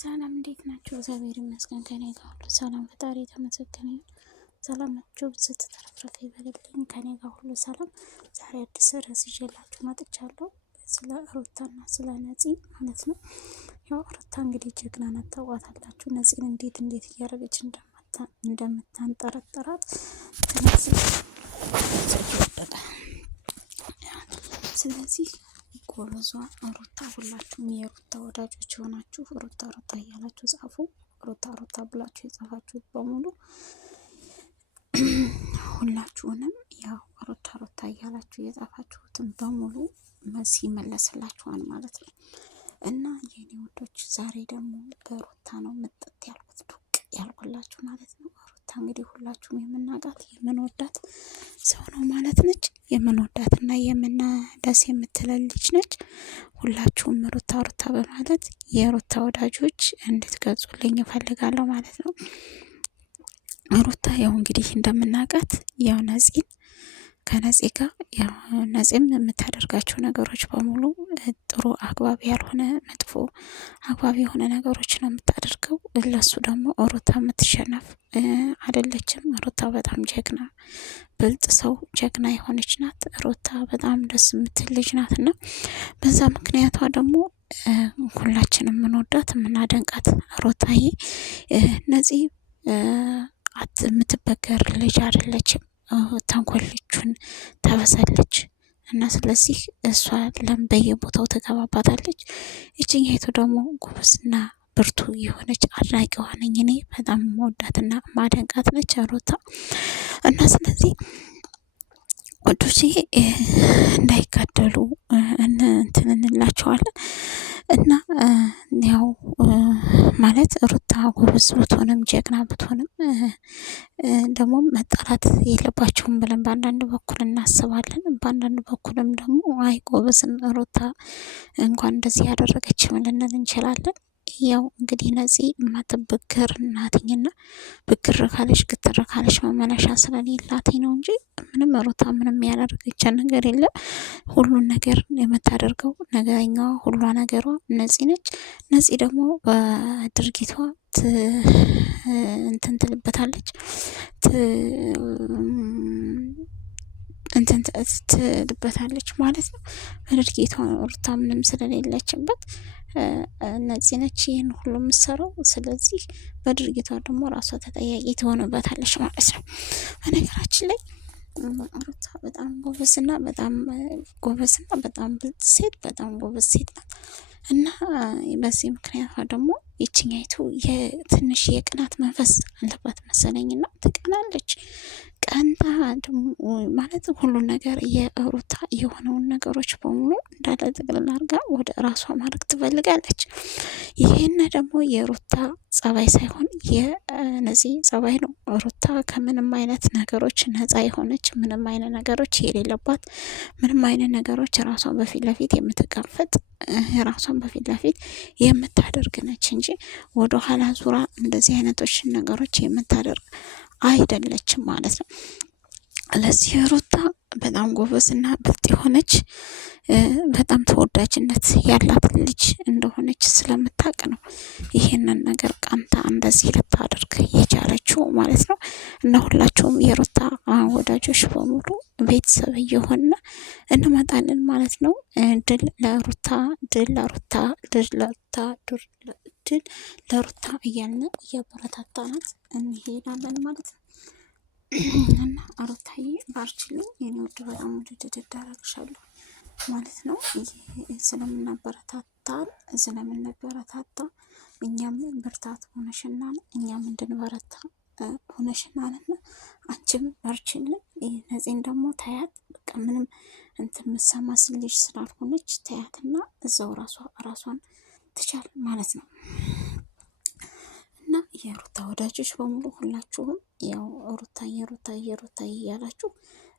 ሰላም እንዴት ናችሁ? እግዚአብሔር ይመስገን ከኔ ጋር ሁሉ ሰላም፣ ፈጣሪ የተመሰገነ ይሁን። ሰላማችሁ ብዝት ተረፍረፍ ይበልልኝ። ከኔ ጋር ሁሉ ሰላም። ዛሬ አዲስ ርዕስ ይዤላችሁ መጥቻለሁ። ስለ ሩታና ስለ ነፂ ማለት ነው። ያው ሩታ እንግዲህ ጀግና ናት፣ ታውቃታላችሁ። ነፂን እንዴት እያደረገች እንደምታንጠረጥራት ስለዚህ ጎበዟ ሩታ፣ ሁላችሁም የሩታ ወዳጆች የሆናችሁ ሩታ ሩታ እያላችሁ ጻፉ። ሩታ ሩታ ብላችሁ የጻፋችሁት በሙሉ ሁላችሁንም ያው ሩታ ሩታ እያላችሁ የጻፋችሁትን በሙሉ መልስ ይመለስላችኋል ማለት ነው። እና የኔ ወዶች ዛሬ ደግሞ በሩታ ነው ምጥጥ ያልኩት፣ ዱቅ ያልኩላችሁ ማለት ነው። ሩታ እንግዲህ ሁላችሁም የምናውቃት የምንወዳት ሰው ነው ማለት ነች። የምንወዳት እና ደስ የምትለን ልጅ ነች። ሁላችሁም ሩታ ሩታ በማለት የሩታ ወዳጆች እንድትገልጹልኝ እፈልጋለሁ ማለት ነው። ሩታ ያው እንግዲህ እንደምናውቃት ያው ነፂን ከነፂ ጋር ያው ነፂም የምታደርጋቸው ነገሮች በሙሉ ጥሩ አግባብ ያልሆነ መጥፎ አግባብ የሆነ ነገሮች ነው የምታደርገው። ለሱ ደግሞ ሩታ የምትሸነፍ አይደለችም። ሩታ በጣም ጀግና ብልጥ ሰው ጀግና የሆነች ናት። ሩታ በጣም ደስ የምትል ልጅ ናት እና በዛ ምክንያቷ ደግሞ ሁላችንም የምንወዳት የምናደንቃት ሩታዬ ነፂ የምትበገር ልጅ አይደለችም። ተንኮልቹን ተበሰለች እና ስለዚህ እሷ ለም በየቦታው ተገባባታለች። እችኛይቱ ደግሞ ጎበዝና ብርቱ የሆነች አድናቂዋ ነኝ እኔ። በጣም መወዳትና ማደንቃት ነች ሩታ እና ስለዚህ ወዶቼ እንዳይጋደሉ እንትን እንላቸዋለን እና ያው ማለት ሩታ ጎበዝ ብትሆንም ጀግና ብትሆንም ደግሞ መጣላት የለባቸውም ብለን በአንዳንድ በኩል እናስባለን። በአንዳንድ በኩልም ደግሞ አይ ጎበዝን ሩታ እንኳን እንደዚህ ያደረገች ልንል እንችላለን። ያው እንግዲህ ነፂ የማትበገር እናትኝና ብግር ካለች ግትር ካለች መመለሻ ስለሌላትኝ ነው እንጂ ምንም ሩታ ምንም ያደረገች ነገር የለም። ሁሉን ነገር የምታደርገው ነገረኛዋ ሁሏ ነገሯ ነፂ ነች። ነፂ ደግሞ በድርጊቷ እንትን ትልበታለች ትልበታለች ማለት ነው። በድርጊቷ ሩታ ምንም ስለሌለችበት ነፂ ነች ይህን ሁሉ የምትሰራው። ስለዚህ በድርጊቷ ደግሞ ራሷ ተጠያቂ ትሆንበታለች ማለት ነው። በነገራችን ላይ ሩታ በጣም ጎበዝና በጣም ብልጥ ሴት፣ በጣም ጎበዝ ሴት ናት እና በዚህ ምክንያቷ ደግሞ ይችኛይቱ የትንሽ የቅናት መንፈስ አለባት መሰለኝና ትቀናለች። ቀንታ ማለት ሁሉን ነገር የሩታ የሆነውን ነገሮች በሙሉ እንዳለ ጥቅልል አድርጋ ወደ ራሷ ማድረግ ትፈልጋለች። ይሄን ደግሞ የሩታ ጸባይ ሳይሆን የነፂ ጸባይ ነው። ሩታ ከምንም አይነት ነገሮች ነፃ የሆነች ምንም አይነት ነገሮች የሌለባት ምንም አይነት ነገሮች ራሷን በፊት ለፊት የምትጋፈጥ ራሷን በፊት ለፊት የምታደርግ ነች እንጂ ወደ ኋላ ዙራ እንደዚህ አይነቶችን ነገሮች የምታደርግ አይደለችም ማለት ነው። ለዚህ ሩታ በጣም ጎበዝና ብልጥ የሆነች በጣም ተወዳጅነት ያላት ልጅ እንደሆነች ስለምታውቅ ነው ይሄንን ነገር ቀንታ እንደዚህ ልታደርግ የቻለችው ማለት ነው። እና ሁላችሁም የሩታ ወዳጆች በሙሉ ቤተሰብ እየሆነ እንመጣለን ማለት ነው። ድል ለሩታ፣ ድል ለሩታ፣ ድል ለሩታ፣ ድል ለሩታ እያልን እያበረታታናት እንሄዳለን ማለት ነው። እና ሩታዬ ባርችልኝ የኔ ውድ፣ በጣም ውድድ አደርግሻለሁ ማለት ነው። ስለምንበረታታ እኛም ብርታት ሆነሽናል፣ እኛም እንድንበረታ ሆነሽናልና አንቺም በርችልን። ነፂን ደግሞ ታያት፣ በቃ ምንም እንትን ምሰማ ልጅ ስላልሆነች ታያትና እዛው ራሷን ትቻል ማለት ነው። እና የሩታ ወዳጆች በሙሉ ሁላችሁም ያው ሩታዬ እያላችሁ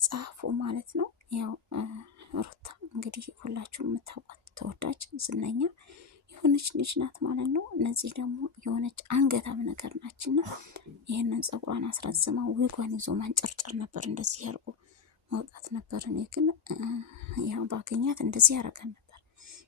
ጻፉ ማለት ነው። ያው ሩታ እንግዲህ ሁላችሁም የምታውቋት ተወዳጅ ዝነኛ የሆነች ልጅ ናት ማለት ነው። እነዚህ ደግሞ የሆነች አንገታም ነገር ናችና ይህንን ፀጉሯን አስረዝማ ዊጓን ይዞ ማንጨርጨር ነበር፣ እንደዚህ ያርቁ መውጣት ነበር። እኔ ግን ያው ባገኛት እንደዚህ ያረጋል ነበር።